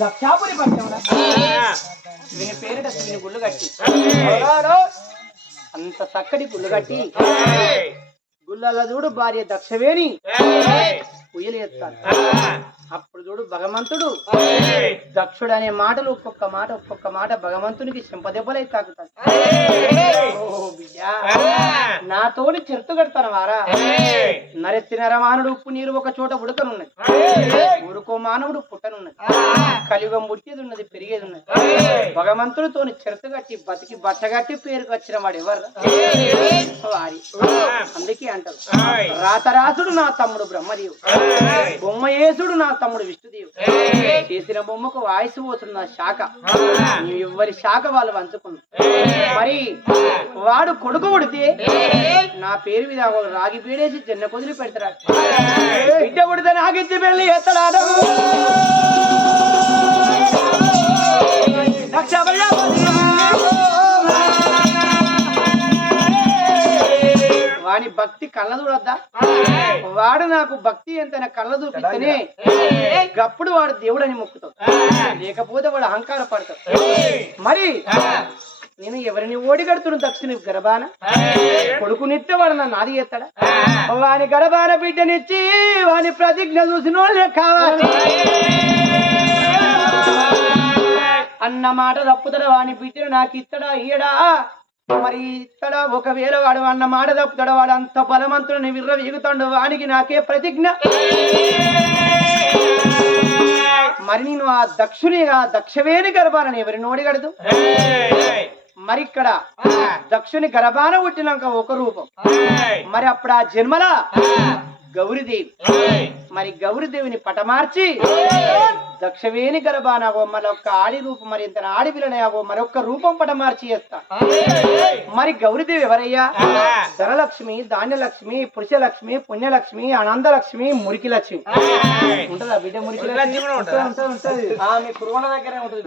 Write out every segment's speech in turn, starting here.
దక్షాపురి పట్టణంలో వీని పేరిట వీని గుళ్ళు కట్టి అంత చక్కటి గుళ్ళు కట్టి గుళ్ళలో చూడు భార్య దక్షవేణి ఉయ్యలు ఎత్తాను. అప్పుడు చూడు భగవంతుడు దక్షుడు అనే మాటలు ఒక్కొక్క మాట భగవంతునికి చెంపదెబ్బలై తాకుతాడు. ఓ బిడ్డ నాతోని చెరుతు కడతాను వారా. నరెత్తి నరమానుడు ఉప్పు నీరు ఒక చోట ఉడకనున్నది, ఊరుకో మానవుడు పుట్టనున్నది, కలియుగం పుట్టేది ఉన్నది పెరిగేది ఉన్నది. భగవంతుడితోని చెరుతు కట్టి బతికి బట్టగట్టి పేరుకు వచ్చిన వాడు ఎవరు వారి. అందుకే అంటారు రాతరాసుడు నా తమ్ముడు బ్రహ్మదేవుడు, బొమ్మయేసుడు నా తమ్ముడు విష్ణుదేవుడు. చేసిన బొమ్మకు వాయిసు పోతున్న శాఖ నీవు ఎవరి శాఖ వాళ్ళు పంచుకున్నా. మరి వాడు కొడుకు పుడితే నా పేరు మీద రాగి పీడేసి చిన్న కుదిరి పెడతాడు. బిడ్డ పుడితే నాకిచ్చి పెళ్లి ఎత్తడాడు. వాని భక్తి కళ్ళ చూడొద్దా? వాడు నాకు భక్తి ఎంతైనా కళ్ళ చూపిస్తేనే గప్పుడు వాడు దేవుడని మొక్కుతాడు, లేకపోతే వాడు అహంకార పడతాడు. మరి నేను ఎవరిని ఓడిగడుతున్న దక్షిణ గర్భాన కొడుకునిస్తే వాడు నన్ను నాది చేస్తాడా? వాని గర్భాన బిడ్డనిచ్చి వాని ప్రతిజ్ఞ చూసిన వాళ్ళే కావాలి అన్న మాట తప్పుతాడా? వాని బిడ్డను నాకు ఇత్తడా ఇయ్యడా? మరి ఇత్తడా? ఒకవేళ వాడు అన్న మాట తప్పుతాడా? వాడు అంత బలవంతుడిని విర్ర వీగుతాడు, వానికి నాకే ప్రతిజ్ఞ. మరి నేను ఆ దక్షవేణి గర్భాన ఎవరిని ఓడిగడదు? మరి ఇక్కడ దక్షుని గర్భాన పుట్టినాక ఒక రూపం, మరి అప్పుడు ఆ జన్మల గౌరీదేవి. మరి గౌరీదేవిని పటమార్చి దక్షవేణి గర్భానాగో మరొక్క ఆడి రూపం, మరి ఇంత ఆడి పిల్లనయాగో మరొక్క రూపం పటమార్చి చేస్తా. మరి గౌరీదేవి ఎవరయ్యా? ధనలక్ష్మి, ధాన్యలక్ష్మి, పురుషలక్ష్మి, పుణ్యలక్ష్మి, ఆనందలక్ష్మి, మురికి లక్ష్మి. ఉంటదా బిడ్డ? మురికి లక్ష్మి మీ కురువల దగ్గరే ఉంటుంది.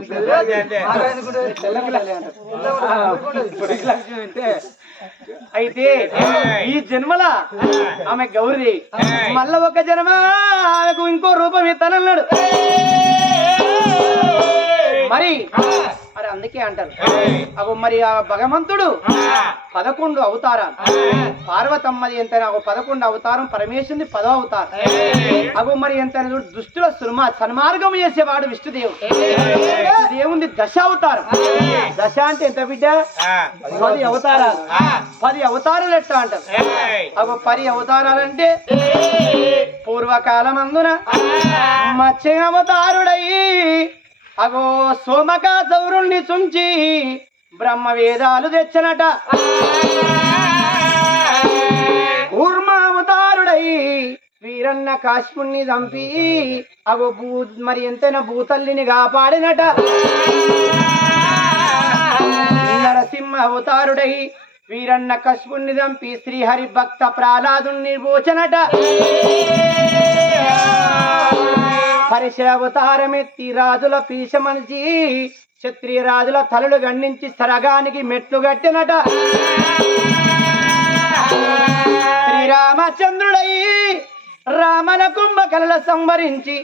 అయితే ఈ జన్మల ఆమె గౌరీ, మళ్ళా ఒక జన్మ ఆమెకు ఇంకో రూపం ఇస్తానన్నాడు. మరి మరి అందుకే అంటారు అగో మరి ఆ భగవంతుడు 11 అవతారాలు, పార్వతమ్మది ఎంతైనా 11 అవతారం, పరమేశ్వరుని 10వ అవతారం. అగో మరి ఎంతైనా దుష్టుల సన్మార్గం చేసేవాడు విష్ణుదేవుడు. దేవుని 10 అవతారం. 10 అంటే ఎంత బిడ్డ? 10 అవతారాలు. 10 అవతారాలు ఎట్లా అంటారు? అగో 10 అవతారాలంటే పూర్వకాలమందున మత్స్య అవతారుడయి అగో సోమక సౌరుణ్ణి చుంచి బ్రహ్మ వేదాలు తెచ్చనట. కూర్మావతారుడై వీరన్న కాశ్ముణ్ణి చంపి అగో మరి ఎంతైనా భూతల్లిని కాపాడినట. నరసింహ అవతారుడై వీరన్న కశ్ముణ్ణి చంపి శ్రీహరి భక్త ప్రహ్లాదుని పోచనట. పరిశ అవతారమెత్తి రాజుల పీశమనిచి క్షత్రియ రాజుల తలలు గండించి సరగానికి మెట్లు గట్టినట. శ్రీరామచంద్రుడై రామన కుంభకలల సంవరించి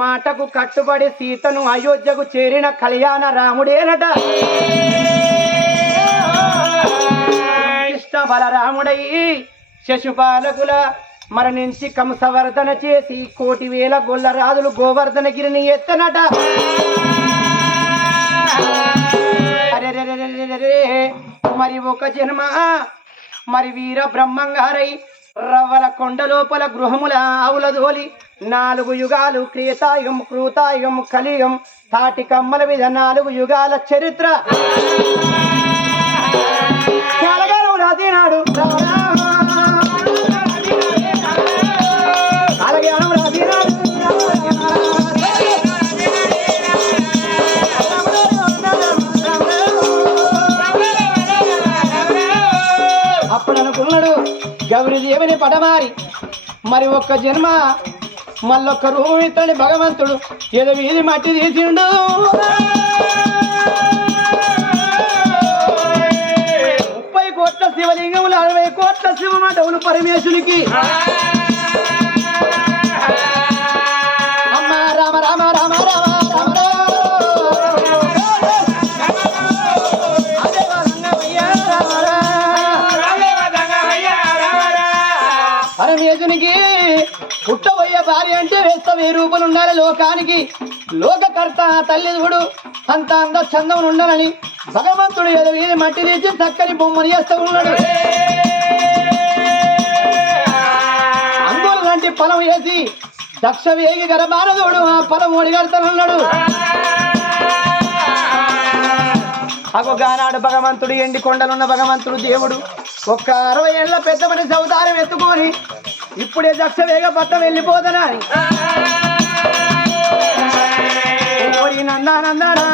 మాటకు కట్టుబడి సీతను అయోధ్యకు చేరిన కళ్యాణ రాముడేనట. కృష్ణ బలరాముడై శశుపాలకుల మరణించి కంసవర్ధన చేసి 1,000,000 గొల్ల రాజులు గోవర్ధనగిరిని ఎత్తనట. మరి ఒక జన్మ మరి వీర బ్రహ్మంగారై రవ్వల కొండ లోపల గృహముల ఆవుల దోలి 4 యుగాలు క్రేతాయుగం, కృతాయుగం, కలియుగం, తాటి కమ్మల మీద 4 యుగాల చరిత్ర రాజీనాడు. అప్పుడు అనుకున్నాడు గౌరీదేవిని పడమారి మరి ఒక్క జన్మ మళ్ళొక్క రూపం ఇతని భగవంతుడు ఏదో వీధి మట్టి తీసిండు 30 కోట్ల శివలింగములు 60 కోట్ల శివమఠములు పరమేశ్వరికి అమ్మ రామ రామ రామ రామ రామ పరమేశ్వరికి పుట్టబోయే భార్య అంటే వేస్త 1000 రూపాయలు ఉండాలి లోకానికి లోకకర్త తల్లి చూడు అంత అంద చందం ఉండాలని భగవంతుడు ఏదో వీధి మట్టి తీసి చక్కని బొమ్మని చేస్తూ ఉన్నాడు అందులో లాంటి పొలం వేసి దక్ష వేగి గర్భానదుడు ఆ పొలం ఒడిగడతానున్నాడు అగొగానాడు భగవంతుడు ఎండి కొండలున్న భగవంతుడు దేవుడు ఒక్క 60 ఏళ్ళ పెద్ద మనిషి అవతారం ఎత్తుకొని ఇప్పుడే దక్ష వేగ పట్ట వెళ్ళిపోతానా నందానందనా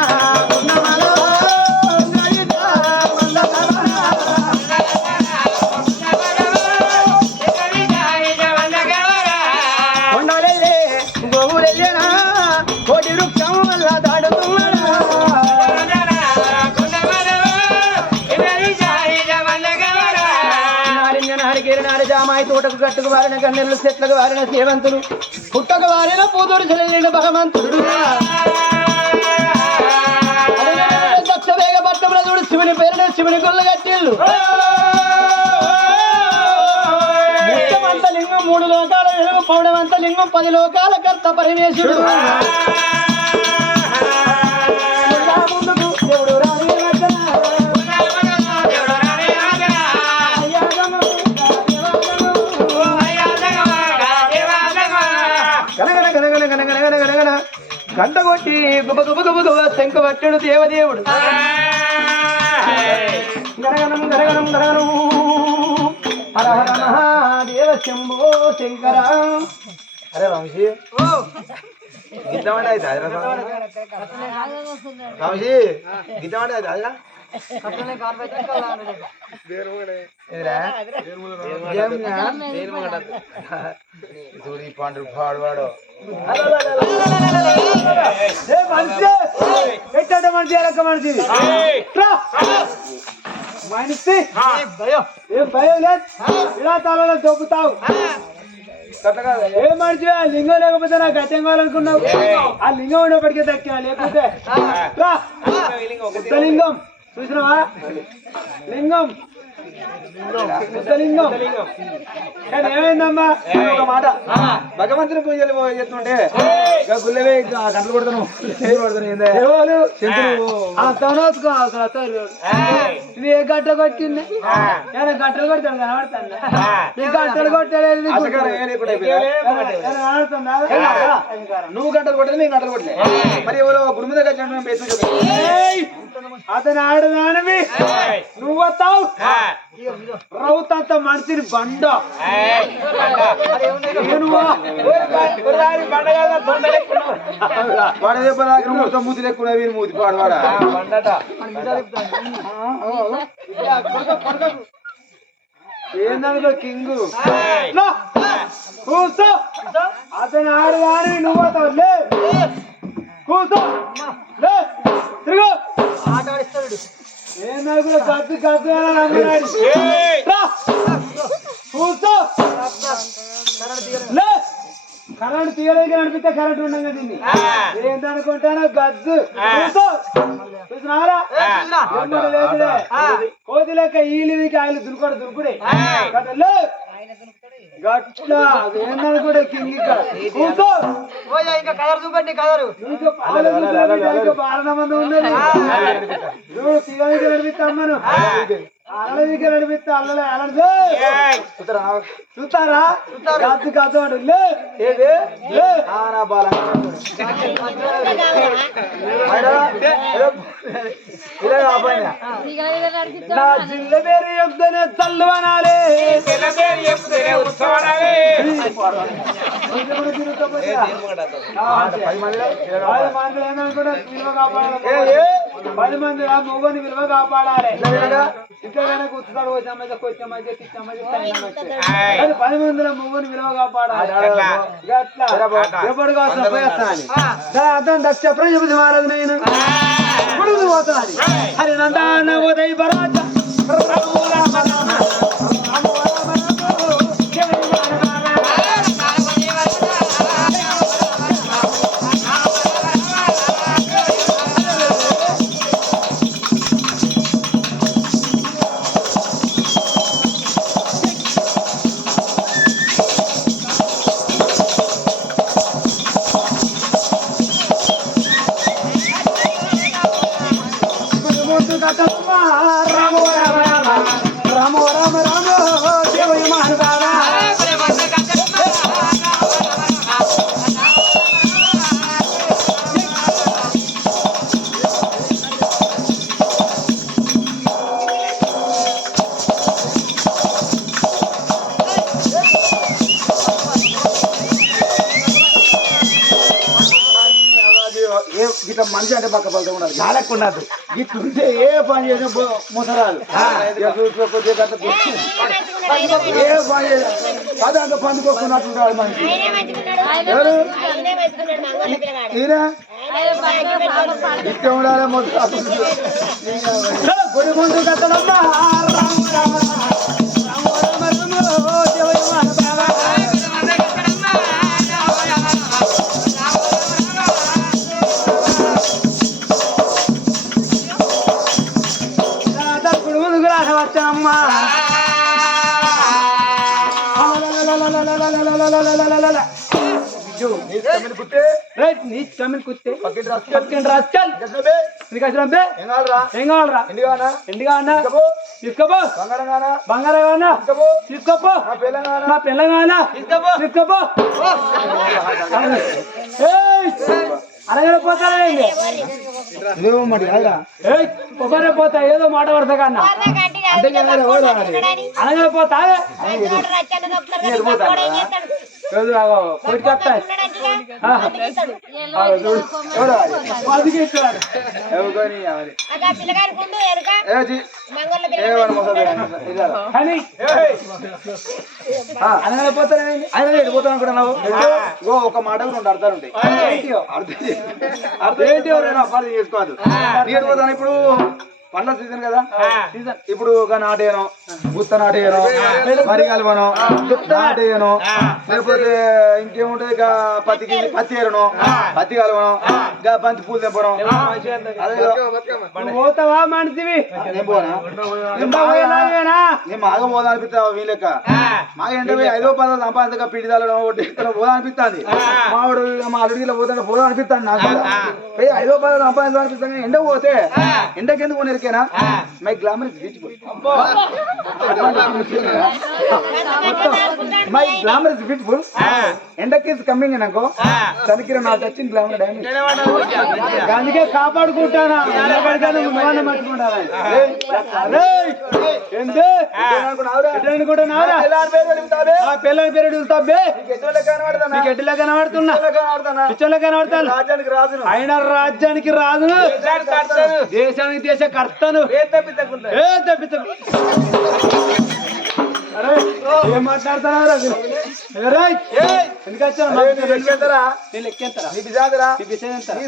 గోవులెళ్ళేనా కోటి వృక్షం వల్ల దాడుతున్నాడా నాడి జామాయి తోటకు గట్టుకు వారిన గన్నెలు చెట్లకు వారిన సేవంతులు పుట్టకు వారిన పూతూరు చెల్లెండు భగవంతుడు దక్ష వేగ పట్టముల చూడు శివుని పేరున శివుని గుళ్ళు కట్టిళ్ళు ముఖ్యమంత లింగం 3 లోకాల వెలుగు పౌడమంత లింగం 10 లోకాల కర్త పరమేశ్వరుడు ముందుకు దేవుడు రాని గంట కొట్టి గుబ గుబ గుబ గుబ శంఖ పట్టడు దేవదేవుడు గరగనం గరగనం గరగనం హర హర మహాదేవ శంభో శంకర అరే వంశీ గిద్దమంటే అయితే వంశీ గిద్దమంటే అయితే అదిగా పండు పాడువాడు ఎట్ట మనిషి ఎలక్క మనిషి మనిషి ఏం భయం లేదు ఇలా తలలో దొబ్బుతావు ఏ మనిషి ఆ లింగం లేకపోతే నాకు గట్టెం కావాలనుకున్నావు ఆ లింగం ఉన్నప్పటికీ దక్కా లేకపోతే లింగం చూసినావా లింగం లింగం కానీ ఏమైందమ్మా ఒక మాట భగవంతుని పూజలు చేస్తుంటే గుళ్ళవే గంటలు కొడతాను ఇది ఏ గంట కొట్టింది గంటలు కొడతాడు కనబడతాను ఈ గంటలు కొట్టాడు నువ్వు గంటలు కొట్టలేదు నేను గంటలు కొట్టలేదు మరి ఎవరో గుడి మీద అతను ఆడదానివి నువ్వు వస్తావు రౌతంత మనిషిని బండ మూతి లేకుండా మూతి పాడవాడా ఏందనుకో కింగు కూర్చో అతను ఆడదానివి నువ్వు వస్తావు లే కూర్చో లే తిరుగు ఆట ఆడిస్తాడు ఏనాడు గద్దు గద్దు కూర్చో కరెంట్ తీయలేక నడిపిస్తే కరెంట్ ఉండగా దీన్ని ఏంటనుకుంటాను గద్దు చూసినారా కోతి లెక్క ఈలివికి ఆయన దురుకుడే గట్లా గట్లా ఏందనుకుంటే కింగి కూర్చో ఇంకా కలర్ చూపండి కలరు బాలన మంది ఉన్నది చూడు తీయడానికి నడిపిస్తామ్మను అలవికి నడిపిస్తా అల్లలే అలడు చూస్తారా కాదు కాదు అండి లే ఏది నా బాల నా జిల్ల పేరు చెప్తేనే చల్లు అనాలి ఏమనుకుంటా 10 మంది మొగని విలువ కాపాడాలి ఇంతగానే కూర్చున్నాడు కొంచెం మధ్య 10 మందిలో మొగని విలువ కాపాడాలి ఎప్పుడు కావాలి దక్ష ప్రజపతి మహారాజు నేను పోతాను హరి నందాన ఉదయ్ బరాజ ఇట్లా మనిషి అంటే పక్క పలక ఉండదు చాలెక్క ఉండదు ఇట్లుంటే ఏ పని చేసిన ముసరాలు ఏ పని అదే అంత పందుకోకున్నట్టుంటాడు మనిషి ఎవరు ఈయన ఇట్లా ఉండాలి గుడి ముందు కట్టడమ్మా వచ్చామ్మా కుత్తే తీసుకోపో బంగారా తీసుకోపో నా పిల్లగానా తీసుకోపో అనగానే పోతాడే కొబ్బరి పోతా ఏదో మాట పడతా కన్నా అనగానే పోతా అనగానే పోతానే ఆయన వెళ్ళిపోతాను అనుకున్నావు ఒక మాట రెండు అర్థాలు ఉంటాయి అర్థం ఏంటి ఎవరైనా అర్థం చేసుకోవద్దు పోతాను ఇప్పుడు పండ్ల సీజన్ కదా సీజన్ ఇప్పుడు నాటేయను గుత్త నాటేయను వరి కలవను నాటేయను లేకపోతే ఇంకేముంటది ఇక పత్తి ఏరను పత్తి కలవను ఇంకా బంతి పూలు తెంపడం పోతావా మనిషివి నేను మాగా పోదా అనిపిస్తావా వీళ్ళక మాగా ఎండ 5 10 సంపాదించక పిడి తల్లడం పోదా అనిపిస్తుంది మావాడు మా అల్లుడిలో పోతా పోదా అనిపిస్తాను నాకు 5 10 సంపాదించడం అనిపిస్తాను ఎండ పోతే ఎండకెందుకు కేనా my glamour is beautiful my glamour is beautiful ఎండకి ఇస్ కమింగ్ అనుకో తనకి నా టచింగ్ గ్లామర్ డ్యామేజ్ అందుకే కాపాడుకుంటానా పిల్లని పేరు అడుగుతాబే ఎడ్డులా కనబడుతున్నా పిచ్చోళ్ళ కనబడతాను ఆయన రాజ్యానికి రాజు దేశానికి దేశ కర్తను ఏం మాట్లాడుతున్నారా ఎందుకు వచ్చారా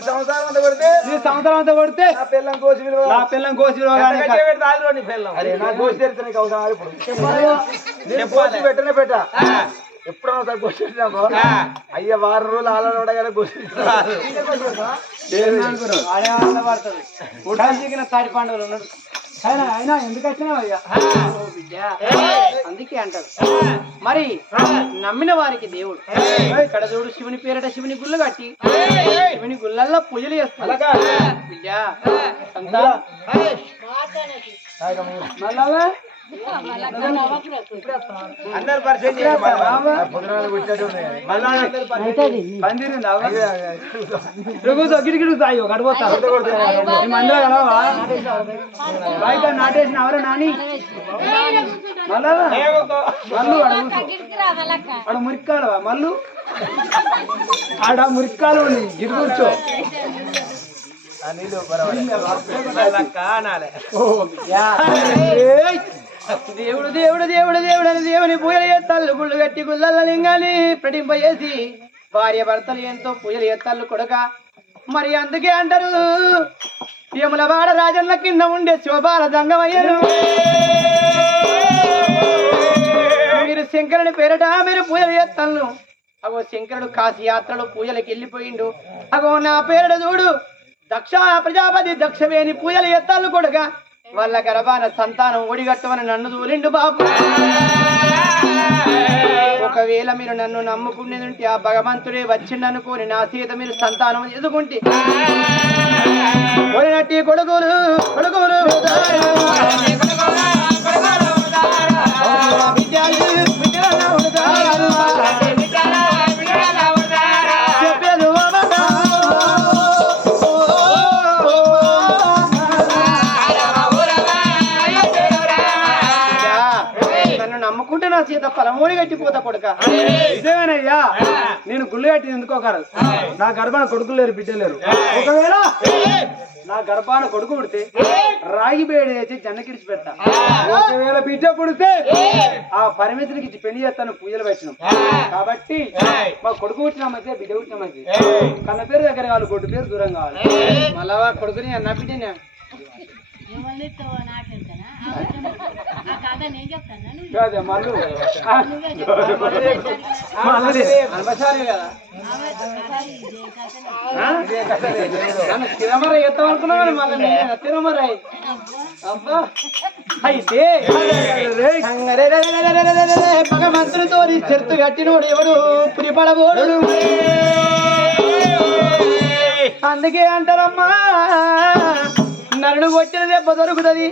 సంవత్సరం అంతా కొడితే నా పిల్లం కోసి పెట్టనే పెట్ట ఎప్పుడన్నా సార్ గోషించాకో అయ్య 6 రోజులు ఆలనోడగా గోషించిన తాడి పాండవులు ఉన్నాడు ఆయన ఎందుకు వచ్చినావు అయ్యా అందుకే అంటారు మరి నమ్మిన వారికి దేవుడు ఇక్కడ చూడు శివుని పేరట శివుని గుళ్ళు కట్టి శివుని గుళ్ళల్లో పూజలు చేస్తారు బిడ్డా అందరు పరిచయం గిడిగిడుతాయో గడిపోతా అందరూ కలవా బయట నాటేసిన ఎవరా నాని మళ్ళు ఆడ మురిక్కాలవా మళ్ళు ఆడ మురిక్కాలు గిరి కూర్చో దేవుడు దేవుడు దేవుడు దేవుడు అని దేవుని పూజలు ఎత్తాళ్ళు గుళ్ళు కట్టి గుళ్ళ లింగాన్ని ప్రటింపజేసి భార్య భర్తలు ఎంతో పూజలు ఎత్తాళ్ళు కొడక మరి అందుకే అంటారు యములవాడ రాజన్న కింద ఉండే శోభాల దంగమయ్యను మీరు శంకరుని పేరట మీరు పూజలు చేస్తాను అగో శంకరుడు కాశీ యాత్రలో పూజలకు వెళ్ళిపోయిండు అగో నా పేరట చూడు దక్ష ప్రజాపతి దక్షవేణి పూజలు ఎత్తాళ్ళు కొడుక వాళ్ళ గర్భాన సంతానం ఒడిగట్టమని నన్ను దూలిండు బాబు ఒకవేళ మీరు నన్ను నమ్ముకునేదంటే ఆ భగవంతుడే వచ్చిండనుకోని నా సీత మీరు సంతానం ఎదుగుంటే కొడినట్టి కొడుకులు కొడుకులు సీత పలమూడి కట్టిపోతా కొడుక నిజమేనయ్యా నేను గుళ్ళు కట్టి ఎందుకోకరు నా గర్భాన కొడుకులు లేరు బిడ్డలు లేరు ఒకవేళ నా గర్భాన కొడుకు పుడితే రాగి బేడి వేసి జన్నకిడిచి పెడతా ఒకవేళ బిడ్డ పుడితే ఆ పరమేశ్వరికి ఇచ్చి పెళ్లి చేస్తాను పూజలు పెట్టినాం కాబట్టి మా కొడుకు పుట్టిన మధ్య బిడ్డ పుట్టిన మధ్య కన్న పేరు దగ్గర కావాలి కొట్టు పేరు దూరం కావాలి మళ్ళా కొడుకుని అన్న బిడ్డ కాదే మళ్ళీ తిరమర ఎత్తాం అనుకున్నాను మళ్ళీ తిరమర అయితే భగవంతునితో చెరుతు కట్టినోడు ఎవడు పురిపడబోడు అందుకే అంటారమ్మా నరుడు కొట్టిన దెబ్బ దొరుకుతుంది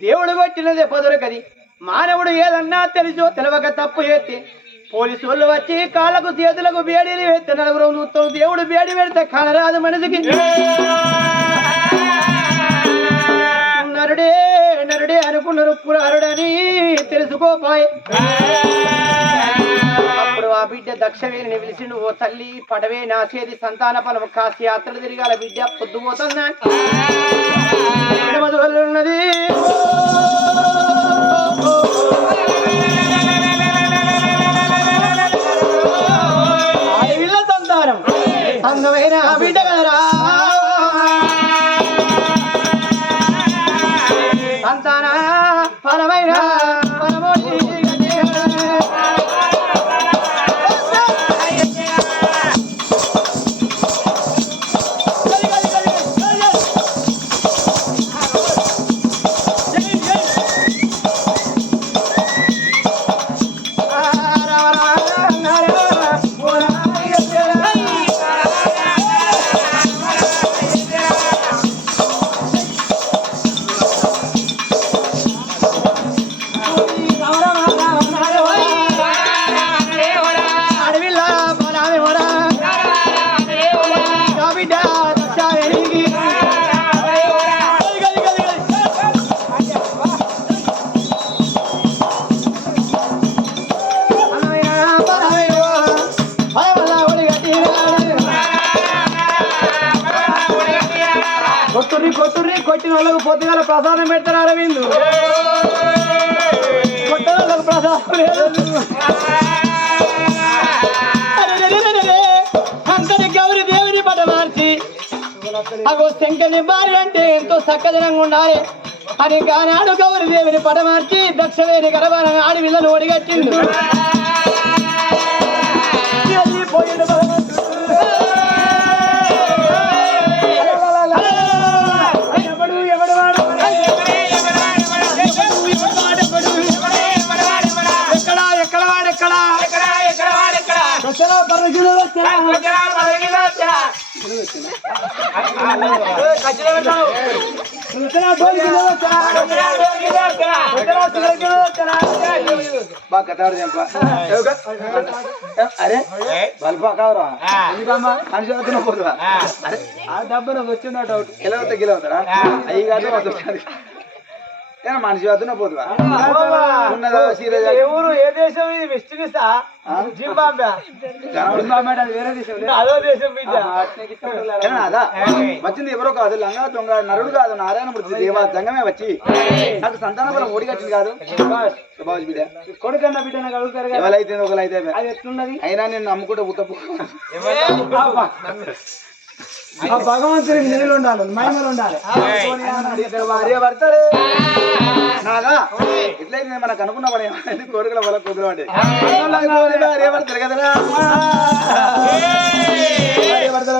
దేవుడు కొట్టిన దెబ్బ దొరకది మానవుడు ఏదన్నా తెలుసో తెలవక తప్పు చేస్తే పోలీసు వాళ్ళు వచ్చి కాళ్ళకు చేతులకు బేడీలు వేస్తే నలుగురు నూత్తం దేవుడు బేడి పెడితే కనరాదు మనిషికి నరుడే నరుడే అనుకున్నారు పురారుడని తెలుసుకోపోయి అప్పుడు ఆ బిడ్డ దక్షవేణిని పిలిచిండు ఓ తల్లి పడవే నా చేతి సంతాన ఫలం కాసి యాత్రలు తిరిగాల బిడ్డ పొద్దుపోతున్నా ఉన్నది ఆడవిల్ల సంతానం అందమైన బిడ్డ కదరా సంతాన ఫలమైన ఫలమోటి కొట్టిన వాళ్ళకు పొద్దుగాల ప్రసాదం పెడతారు అరవిందు కొట్టిన వాళ్ళకు ప్రసాదం అంతటి గౌరి దేవుని పట మార్చి అగో శంకరి భార్య అంటే ఎంతో చక్కదనంగా ఉండాలి అని కానాడు గౌరి దేవుని పట మార్చి దక్షవేణి గర్భాన ఆడి విల్లను ఒడిగట్టిండు పోయిన అరే బల్పా కావరా మనిషి పోతురా అరే ఆ డబ్బున వచ్చిన డౌట్ గెలవుతా గెలవుతారా అయ్యి కాదు ఏనా మనిషి వద్దున పోతువా ఉన్నదా సీరియస్ ఏ ఊరు ఏ దేశం ఇది వెస్ట్ ఇండీసా జింబాబే జింబాబే అది వేరే దేశం అదో దేశం బిడ్డ అదా వచ్చింది ఎవరో కాదు లంగా దొంగ నరుడు కాదు నారాయణమూర్తి దేవా జంగమే వచ్చి నాకు సంతాన బలం ఓడి కట్టింది కాదు సుభాష్ బిడ్డ కొడుకన్న బిడ్డను కలుగుతారు కదా ఎవరైతే ఒకరైతే అది ఎట్లున్నది అయినా నేను నమ్ముకుంటే ఉత్తపు ఆ భగవంతుడికి నీళ్ళు ఉండాలి మహిమలు ఉండాలి భార్య భర్తలే నాగా ఎట్లయితే మనకు అనుకున్న పని కోరికల వల్ల కుదరం అంటే భార్య భర్తలు కదరా భార్య భర్తల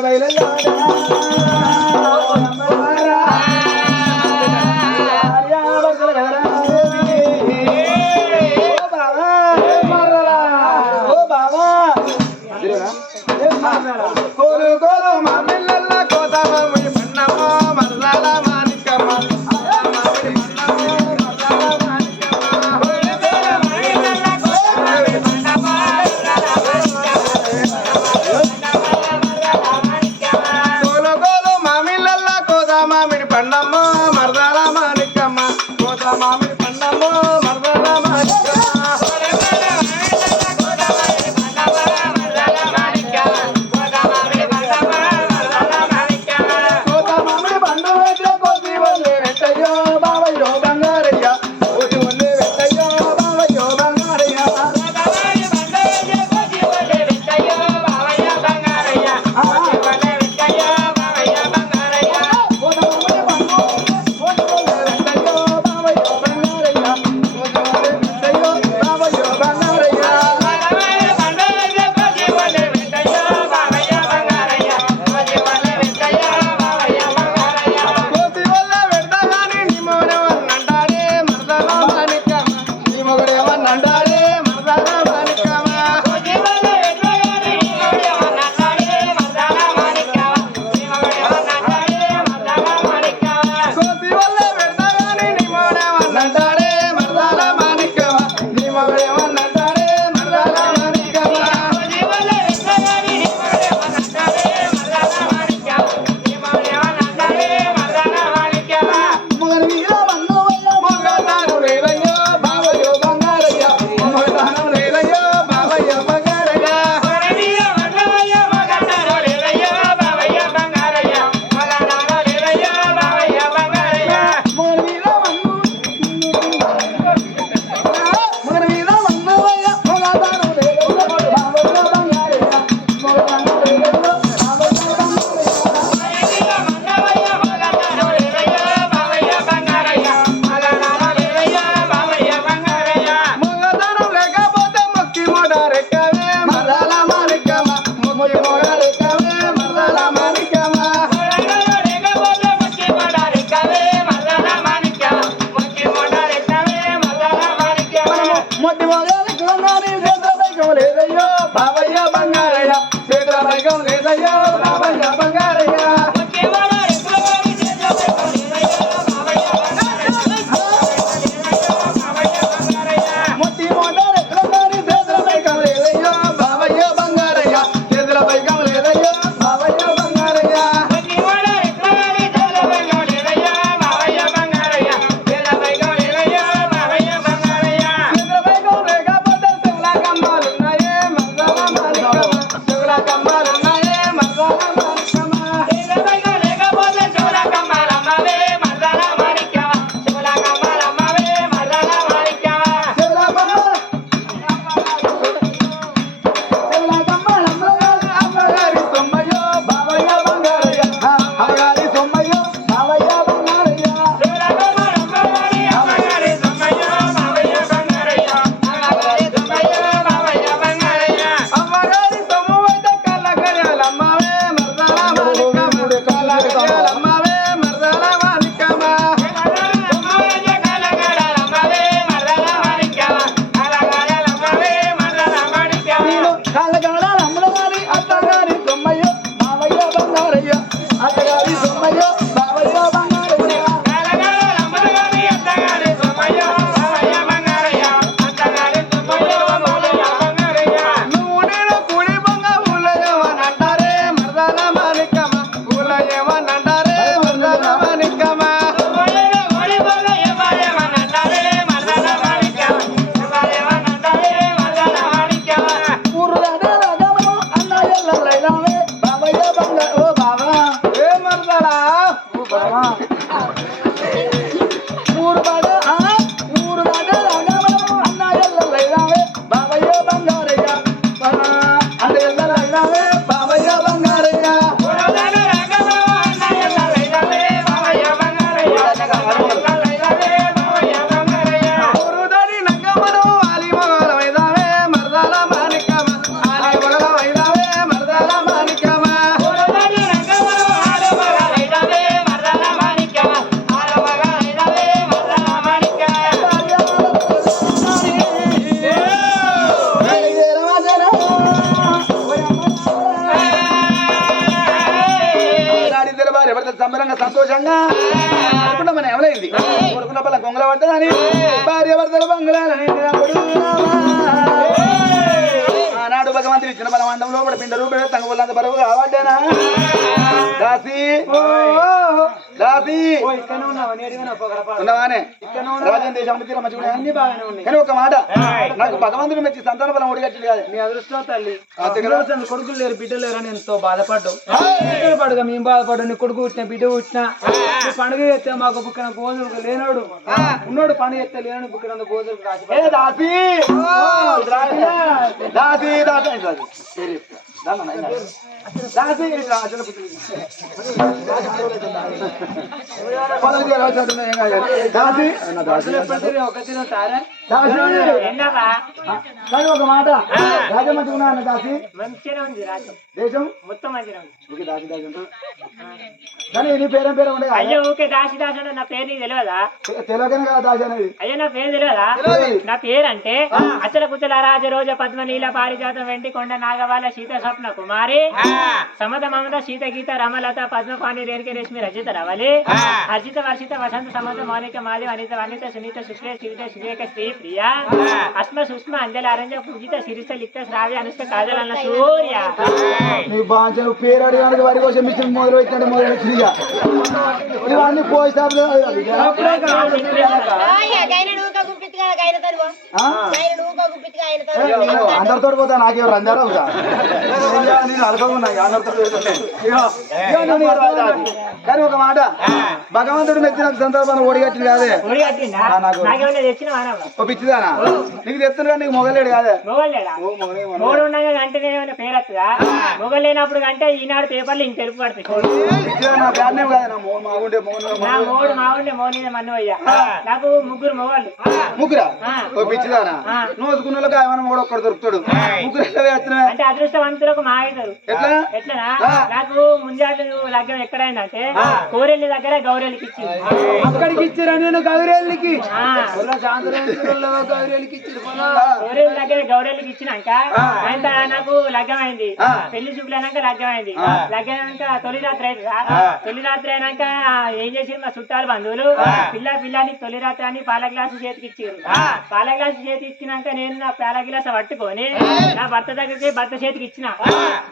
కోలు కోలు మా పిల్లల కోదమా పన్నమా మరదల మానికమ్మ కోలు కోలు మామిళ్ళ కోదమామిడి పండమ్మ మరదల మానికమ్మ కోదమామిడి పండమ్మ మరదల మానికమ్మ ఊరు బాట అన్న ఎల్లైనావే బాబయ్య బంగారయ్య అన్న ఎల్లైనావే బాబయ్య బంగారయ్య ఊరుదాని నంగమను ఆలి మొగల వైదావే మరదాల మాణిక్యమ ఆలి మొగల వైదావే మరదాల మాణిక్యమ సంబరంగా సంతోషంగా అనుకున్న మన ఎవరైంది కొడుకున్న పల్ల గొంగల పడ్డదని భార్య భర్తలు బంగులాలని ఆనాడు భగవంతుడు ఇచ్చిన బల మండలంలో కూడా పిండ రూపాయలు తన వాళ్ళంత బరువు కావడ్డానా దాసి దాసి ఉన్నవానే రాజన్ దేశం మంచిగా కానీ ఒక మాట నాకు భగవంతుడు మెచ్చి సంతాన బలం ఒడిగట్టింది కాదు నీ అదృష్టం తల్లి కొడుకులు లేరు బిడ్డలు లేరు అని ఎంతో బాధపడ్డావు పడుగా మేము బాధపడ్డాం నీ కొడుకు పుట్టిన బిడ్డ పుట్టినా పండుగ చేస్తే మాకు బుక్కన గోధులకు లేనోడు ఉన్నోడు పండుగ చేస్తే లేనోడు బుక్కన గోధులకు రాసి దాసి దాసి దాసి దాసి ఒక చిన్న తారా కానీ ఒక మాట రాజ్యం మంచిగా ఉన్నా అన్న దాసి మంచిగానే ఉంది రాజ్యం దేశం మొత్తం మంచిగా ఉంది. ఓకే దాసి దాసి కానీ నీ పేరేం పేరు ఉండే అయ్యో ఓకే దాసి దాసి అంటే నా పేరు నీకు తెలియదా? తెలియకనే కదా దాసి అనేది అయ్యో నా పేరు తెలియదా? నా పేరు అంటే అచల కుచల రాజ రోజ పద్మనీల పారిజాతం వెంటి కొండ నాగవాల సీత స్వప్న కుమారి సమత మమత సీత గీత రమలత పద్మపాణి రేణుక రేష్మి రచిత రవలి హర్షిత వర్షిత వసంత సమత మౌనిక మాది వనిత వనిత సునీత సుశ్రే శివిత శ్రీక శ్రీ ప్రియ అస్మ సుష్మ అంజల అరంజ పూజిత శిరిత లిప్త శ్రావ్య అనుష్క కాజల అన్న సూర్య నీ బాగా పేరు అడిగానికి వారి కోసం మిషన్ మొదలు పెట్టినట్టు మొదలు పెట్టింది ఇవన్నీ పోయిస్తాపు అందరితో పోతా నాకెవరు అందరూ నేను అలకమున్నాయి అందరితో కానీ ఒక మాట భగవంతుడు మెచ్చిన సందర్భాన్ని ఓడిగట్టింది కాదే ఓ పిచ్చిదానా నీకు చెప్తున్నా నీకు మొగలేడు కాదే మూడు ఉండగా అంటే పేరు వస్తుందా మొగలు లేనప్పుడు అంటే ఈనాడు పేపర్లు ఇంక తెలుపు పడతాయి. నా మూడు మావుండే మౌని మన్ను అయ్యా నాకు ముగ్గురు మొగలు ముగ్గురా ఓ పిచ్చిదానా నోసుకున్న వాళ్ళకి ఏమైనా మూడు ఒక్కడు దొరుకుతాడు ముగ్గురు అంటే అదృష్టవంతులకు మా అవుతారు. ఎట్లా ఎట్లనా నాకు ముంజాలు లగ్నం ఎక్కడైందంటే కోరెల్లి దగ్గర గౌరెల్లికి ఇచ్చింది. అక్కడికి ఇచ్చారా నేను గౌరెల్లికి కోరెల్లి దగ్గర గౌరెల్లికి ఇచ్చినాక ఆయన నాకు లగ్గం అయింది. పెళ్లి చూపులు అయినాక లగ్గం అయింది. లగ్గం అయినాక తొలి రాత్రి అయింది. తొలి రాత్రి అయినాక ఏం చేసి మా చుట్టాలు బంధువులు పిల్లని తొలి రాత్రి అని పాల గ్లాసు చేతికి ఇచ్చారు. పాల గ్లాసు చేతికి ఇచ్చినాక నేను నా పాల గ్లాస్ పట్టుకొని నా భర్త దగ్గరికి భర్త చేతికి ఇచ్చిన.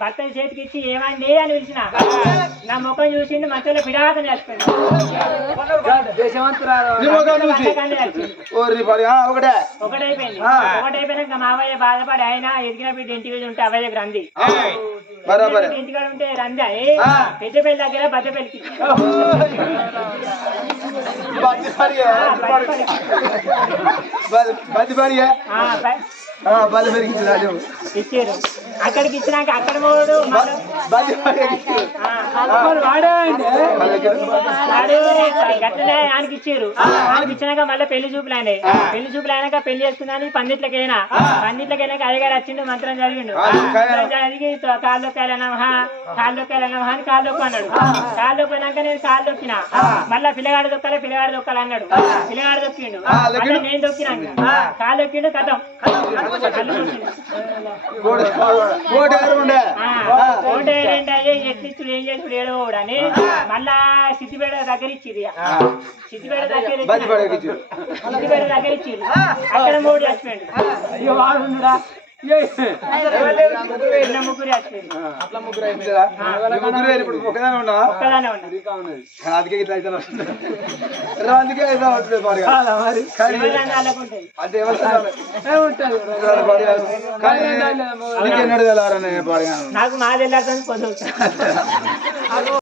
భర్త చేతికి ఇచ్చి ఏమండి అని పిలిచిన. నా ముఖం చూసింది మధ్యలో పిడాకని కలిసిపోయింది. ఒకటైపోయింది. ఒకటైపోయినాక మా అవ్వయ్య బాధపడి ఆయన ఎదిగిన బిడ్డ ఇంటికి ఉంటే అవ్వయ్య రంది ఇంటికాడ ఉంటే రంది అని పెద్దపల్లి దగ్గర బద్దపల్లికి ఇచ్చారు. అక్కడికి ఇచ్చినాక అక్కడ మూడు గట్లనే ఆయనకి ఇచ్చారు. ఆయనకి ఇచ్చినాక మళ్ళీ పెళ్లి చూపులు అయినాయి. పెళ్లి చూపులు అయినాక పెళ్లి చేసుకున్నాను. పందిట్లకైనా అయ్యగారు వచ్చిండు మంత్రం చదివిండు. మంత్రం చదివి కాళ్ళొక్కి వెళ్ళనమహా అని కాళ్ళు దొక్కు అన్నాడు. కాళ్ళు దొక్కినాక నేను కాళ్ళు దొక్కిన. మళ్ళీ పిల్లగాడు దొక్కాలి అన్నాడు. పిల్లగాడు దొక్కిండు. నేను దొక్కినాక కాళ్ళు దొక్కిండు. కథం ఎట్లిచ్చుడు ఏం చేసుడు ఏడవడు అని మళ్ళా సిద్దిపేట దగ్గర ఇచ్చిర్రు. సిద్దిపేట దగ్గర ఇచ్చిర్రు. అక్కడ మూడు చచ్చిపోయాడు. ముగ్గురు ఒక్కదానే ఉన్నా అందుకే ఇట్లా అయితే అందుకే అయితే వస్తుంది నాకు మాది వెళ్ళాలని పొందవచ్చు.